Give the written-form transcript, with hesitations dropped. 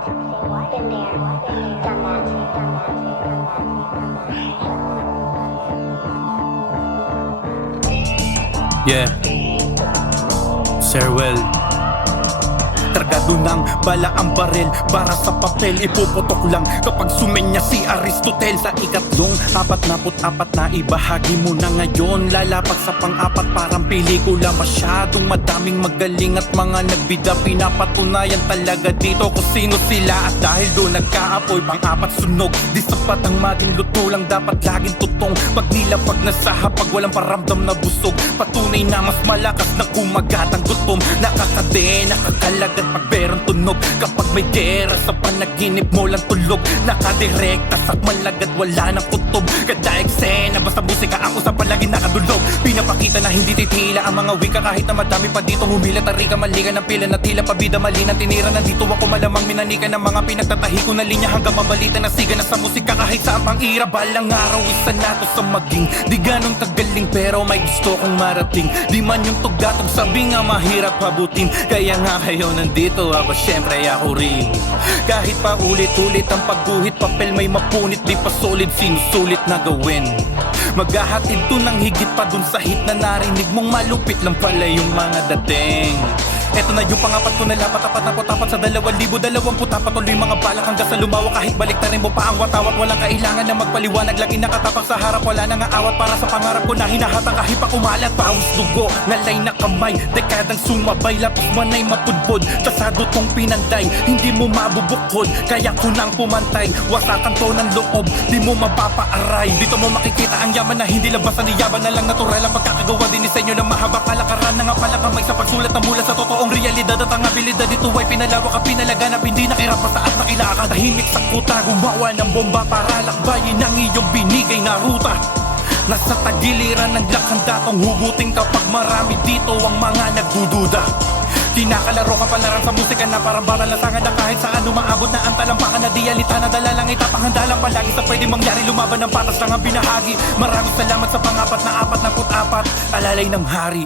Been there, done that, Yeah, Sherwell. Kargado ng bala ang baril para sa papel, ipuputok lang kapag sumenya si Aristotel. Sa ikatlong 44 na ibahagi mo na ngayon, lalapat sa pang-apat parang pelikula. Masyadong madaming magaling at mga nagbida, pinapatunayan talaga dito kung sino sila. At dahil doon nagkaapoy pang-apat sunog, di sapat ang maging luto lang, dapat laging tutong. Pag nilapag na sa hapag walang paramdam na busog, patunay na mas malakas na kumagat ang gutom. Nakakade, nakakalagat pag perang tunog, kapag may gera sa panaginip mo lang tulog. Nakadirekta sa malagad, wala ng kutob. Kada eksena, basta musika ang usap palagi nakadulog. Pinapakita na hindi titila ang mga wika, kahit na madami pa dito humila. Tarika maliga ng pila na tila pabida mali ng tinira. Nandito ako malamang minanika ng mga pinagtatahi ko na linya, hanggang mabalita na siga na sa musika kahit saan pang ira. Balang araw isa nato sa maging di ganong kagaling, pero may gusto kong marating. Di man yung tugatog sabi nga mahirap habutin, kaya nga kayo nandito ako, syempre ako rin. Kahit pa ulit-ulit ang pagguhit papel may mapunit, di pa solid sinusulit na gawin. Maghahatid to ng higit pa dun sa hit na narinig mong malupit lang pala yung mga dating. Eto na yung pangapat ko na lapat, tapat na potapat sa 2020. Patuloy mga balak hanggang sa lumawa, kahit balik na rin mo pa ang watawat. Walang kailangan na magpaliwanag, lagi nakatapak sa harap. Wala na nga awat para sa pangarap ko na hinahata kahit pa kumalat. Pawis dugo, ngalay na kamay, dekadang sumabay, lapos manay mapudpod. Kasado tong pinanday, hindi mo mabubukod, kaya ko nang pumantay. Wasakan to ng loob, di mo mapapaaray. Dito mo makikita ang yaman na hindi labasan ni yaban na lang natural. Ang pagkakagawa din disenyo ng mahaba kalakaran na nga pala kamay sa pagsulat ng mula sa totoong realidad. At ang abilidad dito ay pinalawak at pinalaganap, hindi nakirap basta at nakilakad. Tahimik sa kuta, gumawa ng bomba para lakbayin ang iyong binigay na ruta. Nasa tagiliran ng lakanda tong hugutin kapag marami dito ang mga nagdududa. Kinakalaro ka palaran sa musika na parang bata lasangan na kahit saan umaabot na ang talampakan na dialita na dala lang itapang handa lang palagi sa pwede mangyari. Lumaban ng patas lang ang binahagi. Maraming salamat sa pang-apat na 44 alalay ng hari.